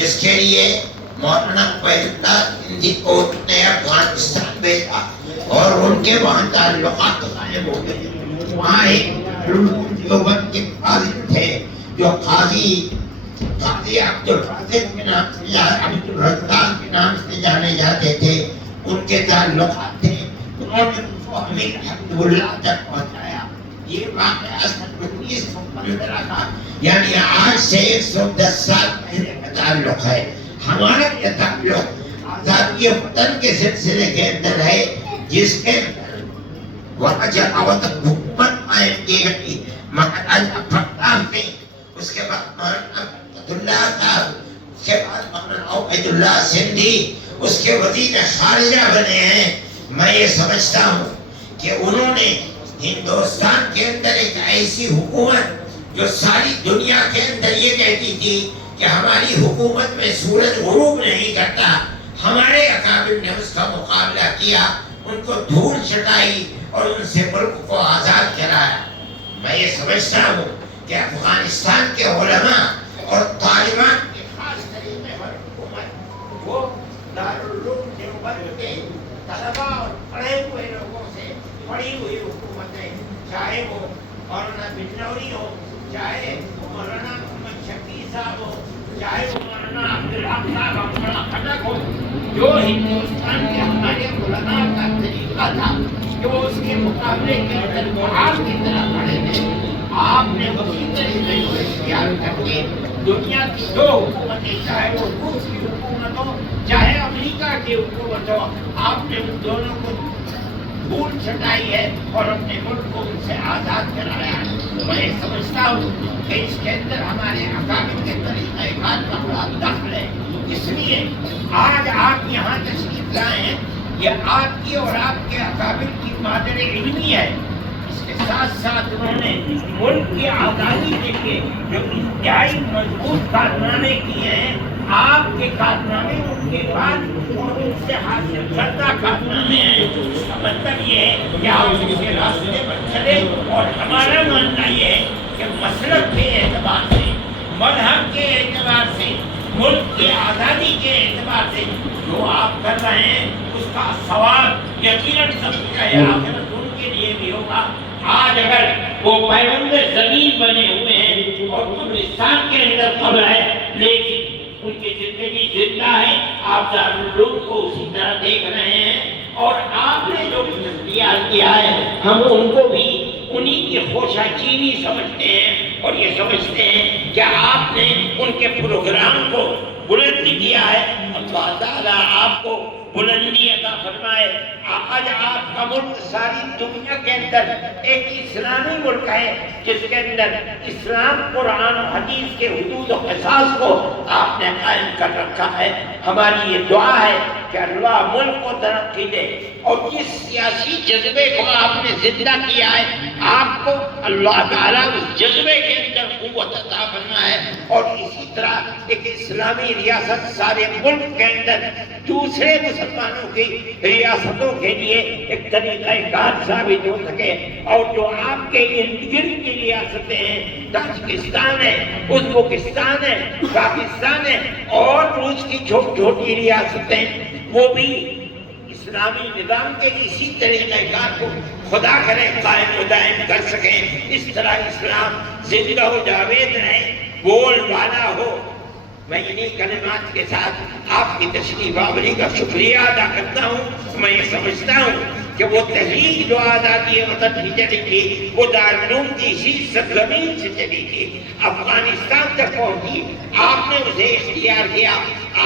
جس کے لیے مولانا عبیداللہ سندھی کو نے افغانستان بھیجا اور ان کے وہاں تعلقات قائم ہو گئے. وہاں ایک دیوبند کے قاضی تھے جو قاضی عبدالرازق کے نام سے عبدالرزاق کے نام سے جانے جاتے تھے. ان کے تعلقات تھے. انہوں نے ان کو امیر حبیب اللہ تک پہنچایا. یہ واقعہ 1915 کا یعنی آج سے 110 سال پہلے کا تعلق ہے. ہمارا یہ تعلق آزادی وطن کے سلسلے کے اندر ہے جس کے وہاں جماعت حکومت قائم کی گئی مہاراجا پرتاپ نے. اس کے بعد مولانا عبداللہ صاحب, اس کے بعد مولانا عبیداللہ سندھی اس کے وزیر خارجہ بنے ہیں. میں یہ سمجھتا ہوں کہ انہوں نے ہندوستان کے اندر ایک ایسی حکومت جو ساری دنیا کے اندر یہ کہتی تھی کہ ہماری حکومت میں سورج غروب نہیں کرتا, ہمارے اکابر نے اس کا مقابلہ کیا, ان کو دھول چٹائی اور ان سے ملک کو آزاد کرایا. میں یہ سمجھتا ہوں کہ افغانستان کے علماء اور طالبان کے خاص طریقے پر حکومت وہ دارالعلوم دیوبند کے طلبا اور پڑھے ہوئے لوگوں سے پڑھی ہوئی حکومتیں, چاہے وہ مولانا بجنوری ہو, چاہے مولانا محمد شفیع صاحب ہو, چاہے وہ مولانا عبدالحق صاحب مولانا خٹک ہو, جو ہندوستان کے ہمارے علماء کا طریقہ تھا جو اس کے مقابلے کے اندر محاذ کی طرح پڑھے تھے, آپ نے اسی طریقے کو اختیار کر کے دنیا کی دو حکومتیں, چاہے وہ روس کی حکومت ہو چاہے امریکہ کی حکومت ہو, آپ نے ان دونوں کو دھول چٹائی ہے اور اپنے ملک کو ان سے آزاد کرایا. میں سمجھتا ہوں کہ اس کے اندر ہمارے اکابر کے طریقہ کار کا بڑا دخل ہے. اس لیے آج آپ یہاں تشریف لائے ہیں, یہ آپ کی اور آپ کے اکابر کی مادر علمی ہے. اس کے ساتھ ساتھ انہوں نے ملک کی آزادی کے لیے جو انتہائی مضبوط کارنامے کیے ہیں, آپ کے کارنامے ان کے بعد اور ان سے حاصل کردہ کارنامے ہیں. اس کا مطلب یہ ہے کہ آپ ان کے راستے پر چلے, اور ہمارا ماننا یہ ہے کہ مسلک کے اعتبار سے, مذہب کے اعتبار سے, ملک کی آزادی کے اعتبار سے جو آپ کر رہے ہیں اس کا ثواب یقیناً سب کا آخرت ان کے لیے بھی ہوگا. آج اگر وہ پیغمبر زمین بنے ہوئے ہیں اور قبرستان کے اندر قبر ہے لیکن ان کی زندگی زندہ ہے, آپ دارالعلوم کو اسی طرح دیکھ رہے ہیں, اور آپ نے جو اختیار کیا ہے ہم ان کو بھی انہی کی خوشا چینی سمجھتے ہیں, اور یہ سمجھتے ہیں کہ آپ نے ان کے پروگرام کو بلند کیا ہے. اللہ تعالیٰ آپ کو بلندی عطا فرمائے. آج آپ کا ملک ساری دنیا کے اندر ایک اسلامی ملک ہے جس کے اندر اسلام قرآن و حدیث کے حدود و قصاص کو آپ نے قائم کر رکھا ہے. ہماری یہ دعا ہے کہ اللہ ملک کو ترقی دے, اور جس سیاسی جذبے کو آپ نے زندہ کیا ہے آپ کو اللہ تعالیٰ اس جذبے کے اندر قوت عطا فرمائے, اور اسی طرح ایک اسلامی ریاست سارے ملک کے اندر دوسرے مسلمانوں کی ریاستوں کے لیے ایک طریقہ کار ثابت ہو سکے. اور جو آپ کے ارد گرد کی ریاستیں ہیں, تاجکستان ہے, ازبکستان ہے, پاکستان ہے, اور روس کی چھوٹی چھوٹی ریاستیں, وہ بھی اسلامی نظام کے اسی طریقہ کار کو خدا کرے قائم و دائم کر سکیں. اس طرح اسلام زندہ و جاوید رہے, بول بالا ہو. میں انہی کلمات کے ساتھ آپ کی تشریف آوری کا شکریہ ادا کرتا ہوں. میں یہ سمجھتا ہوں کہ وہ تحریک جو آزادی وطن کی چلی تھی وہ دارالعلوم کی اسی سرزمین سے چلی تھی, افغانستان تک پہنچی, آپ نے اسے اختیار کیا.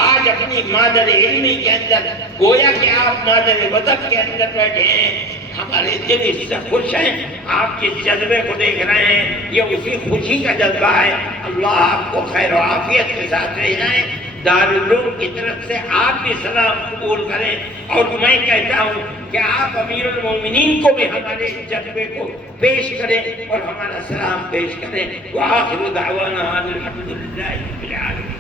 آج اپنی مادر علمی کے اندر گویا کہ آپ مادر وطن کے اندر بیٹھے ہیں. ہمارے دل اس سے خوش ہیں, آپ جس جذبے کو دیکھ رہے ہیں یہ اسی خوشی کا جذبہ ہے. اللہ آپ کو خیر و عافیت کے ساتھ لے جائیں. دارالعلوم کی طرف سے آپ بھی سلام قبول کریں, اور میں کہتا ہوں کہ آپ امیر المومنین کو بھی ہمارے جذبے کو پیش کریں اور ہمارا سلام پیش کریں. وآخر دعوانا الحمدللہ رب العالمین.